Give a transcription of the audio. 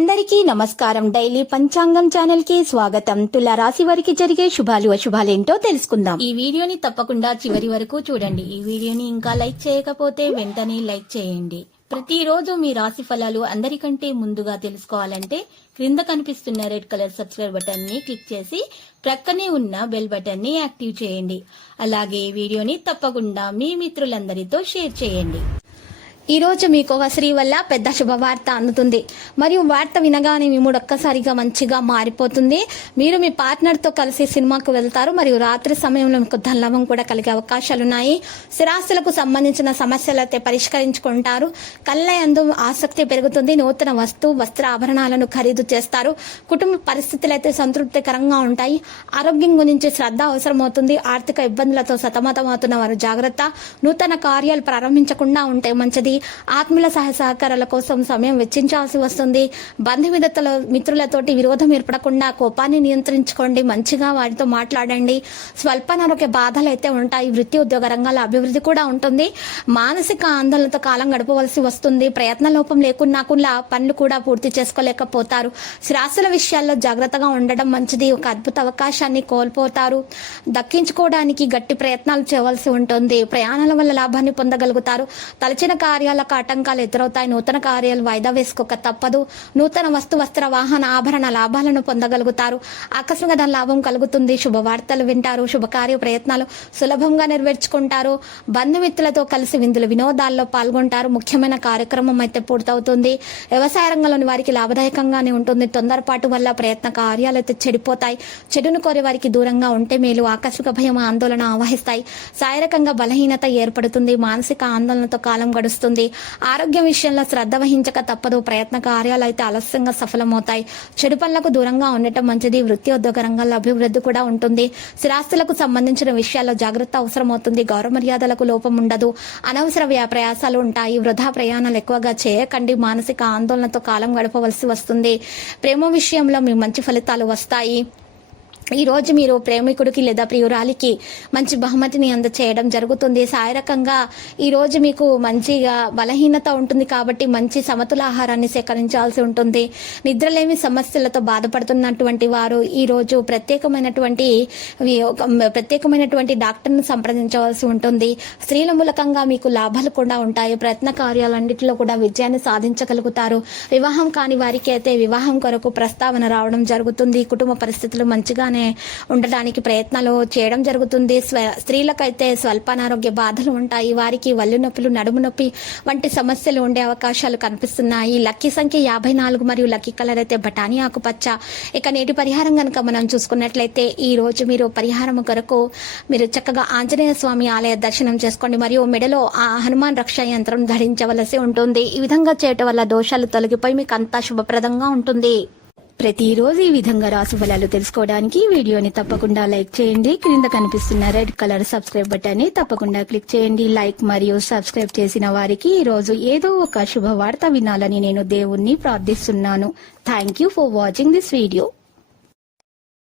అందరికీ నమస్కారం. డైలీ పంచాంగం ఛానల్ కి స్వాగతం. తుల రాశి వారికి జరిగే శుభాలు అశుభాలేంటో తెలుసుకుందాం. ఈ వీడియోని తప్పకుండా చివరి వరకు చూడండి. ఈ వీడియోని ఇంకా లైక్ చేయకపోతే వెంటనే లైక్ చేయండి. ప్రతిరోజు మీ రాశి ఫలాలు అందరికంటే ముందుగా తెలుసుకోవాలంటే క్రింద కనిపిస్తున్న రెడ్ కలర్ సబ్స్క్రైబ్ బటన్ ని క్లిక్ చేసి ప్రక్కనే ఉన్న బెల్ బటన్ ని యాక్టివ్ చేయండి. అలాగే వీడియోని తప్పకుండా మీ మిత్రులందరితో షేర్ చేయండి. ఈ రోజు మీకు ఒక స్త్రీ వల్ల పెద్ద శుభవార్త అందుతుంది మరియు వార్త వినగానే మీ మూడు ఒక్కసారిగా మంచిగా మారిపోతుంది. మీరు మీ పార్ట్నర్తో కలిసి సినిమాకు వెళ్తారు మరియు రాత్రి సమయంలో మీకు ధనలాభం కూడా కలిగే అవకాశాలున్నాయి. స్థిరాస్తులకు సంబంధించిన సమస్యలు అయితే పరిష్కరించుకుంటారు. కళ్ళయందు ఆసక్తి పెరుగుతుంది. నూతన వస్త్ర ఆభరణాలను ఖరీదు చేస్తారు. కుటుంబ పరిస్థితులు అయితే సంతృప్తికరంగా ఉంటాయి. ఆరోగ్యం గురించి శ్రద్ధ అవసరమవుతుంది. ఆర్థిక ఇబ్బందులతో సతమతమవుతున్న వారు జాగ్రత్త. నూతన కార్యాలు ప్రారంభించకుండా ఉంటే మంచిది. ఆత్మీయుల సహకారాల కోసం సమయం వెచ్చించాల్సి వస్తుంది. మిత్రులతోటి విరోధం ఏర్పడకుండా కోపాన్ని నియంత్రించుకోండి. మంచిగా వారితో మాట్లాడండి. స్వల్పనారోగ్య బాధలు అయితే ఉంటాయి. వృత్తి ఉద్యోగ రంగాల అభివృద్ధి కూడా ఉంటుంది. మానసిక ఆందోళనతో కాలం గడపవలసి వస్తుంది. ప్రయత్న లోపం లేకున్నా పనులు కూడా పూర్తి చేసుకోలేకపోతారు. శ్రాస్తుల విషయాల్లో జాగ్రత్తగా ఉండడం మంచిది. ఒక అద్భుత అవకాశాన్ని కోల్పోతారు. దక్కించుకోవడానికి గట్టి ప్రయత్నాలు చేయవలసి ఉంటుంది. ప్రయాణాల వల్ల లాభాన్ని పొందగలుగుతారు. తలచిన కార్యాలకు ఆటంకాలు ఎదురవుతాయి. నూతన కార్యాలు వాయిదా వేసుకోక తప్పదు. నూతన వస్త్ర వాహన ఆభరణ లాభాలను పొందగలుగుతారు. ఆకస్మిక ధన లాభం కలుగుతుంది. శుభవార్తలు వింటారు. శుభకార్య ప్రయత్నాలు సులభంగా నెరవేర్చుకుంటారు. బంధుమిత్రులతో కలిసి విందులు వినోదాల్లో పాల్గొంటారు. ముఖ్యమైన కార్యక్రమం అయితే పూర్తవుతుంది. వ్యవసాయ రంగంలోని వారికి లాభదాయకంగానే ఉంటుంది. తొందరపాటు వల్ల ప్రయత్న కార్యాలు అయితే చెడిపోతాయి. చెడును కోరే వారికి దూరంగా ఉంటే మేలు. ఆకస్మిక భయం ఆందోళన ఆవహిస్తాయి. శారీరకంగా బలహీనత ఏర్పడుతుంది. మానసిక ఆందోళనతో కాలం గడుస్తుంది. ఆరోగ్య విషయంలో శ్రద్ధ వహించక తప్పదు. ప్రయత్న కార్యాలు అయితే ఆలస్యంగా సఫలమవుతాయి. చెడు పనులకు దూరంగా ఉండటం మంచిది. వృత్తి ఉద్యోగ రంగాల్లో అభివృద్ధి కూడా ఉంటుంది. స్థిరాస్తులకు సంబంధించిన విషయాల్లో జాగ్రత్త అవసరమవుతుంది. గౌరవ మర్యాదలకు లోపం ఉండదు. అనవసర ప్రయాసాలు ఉంటాయి. వృధా ప్రయాణాలు ఎక్కువగా చేయకండి. మానసిక ఆందోళనతో కాలం గడపవలసి వస్తుంది. ప్రేమ విషయంలో మీ మంచి ఫలితాలు వస్తాయి. ఈ రోజు మీరు ప్రేమికుడికి లేదా ప్రియురాలికి మంచి బహుమతిని అందచేయడం జరుగుతుంది. శారీరకంగా ఈ రోజు మీకు మంచిగా బలహీనత ఉంటుంది కాబట్టి మంచి సమతుల ఆహారాన్ని సేకరించాల్సి ఉంటుంది. నిద్రలేమి సమస్యలతో బాధపడుతున్నటువంటి వారు ఈ రోజు ప్రత్యేకమైనటువంటి డాక్టర్ను సంప్రదించవలసి ఉంటుంది. స్త్రీల మూలకంగా మీకు లాభాలు కూడా ఉంటాయి. ప్రయత్న కార్యాలన్నింటిలో కూడా విజయాన్ని సాధించగలుగుతారు. వివాహం కాని వారికి అయితే వివాహం కొరకు ప్రస్తావన రావడం జరుగుతుంది. కుటుంబ పరిస్థితులు మంచిగానే ఉండడానికి ప్రయత్నాలు చేయడం జరుగుతుంది. స్త్రీలకైతే స్వల్పనారోగ్య బాధలు ఉంటాయి. వారికి వల్లు నొప్పులు, నడుము నొప్పి వంటి సమస్యలు ఉండే అవకాశాలు కనిపిస్తున్నాయి. లక్కీ సంఖ్య 54 మరియు లక్కీ కలర్ అయితే బఠానీ ఆకుపచ్చ. ఇక నేటి పరిహారం కనుక మనం చూసుకున్నట్లయితే ఈ రోజు మీరు పరిహారం కొరకు మీరు చక్కగా ఆంజనేయ స్వామి ఆలయ దర్శనం చేసుకోండి మరియు మెడలో ఆ హనుమాన్ రక్షా యంత్రం ధరించవలసి ఉంటుంది. ఈ విధంగా చేయటం వల్ల దోషాలు తొలగిపోయి మీకు అంతా శుభప్రదంగా ఉంటుంది. ప్రతిరోజు ఈ విధంగా రాశి ఫలాలు తెలుసుకోవడానికి వీడియోని తప్పకుండా లైక్ చేయండి. క్రింద కనిపిస్తున్న రెడ్ కలర్ సబ్స్క్రైబ్ బటన్ ని తప్పకుండా క్లిక్ చేయండి. లైక్ మరియు సబ్స్క్రైబ్ చేసిన వారికి ఈ రోజు ఏదో ఒక శుభవార్త వినాలని నేను దేవుణ్ణి ప్రార్థిస్తున్నాను. Thank you for watching this video.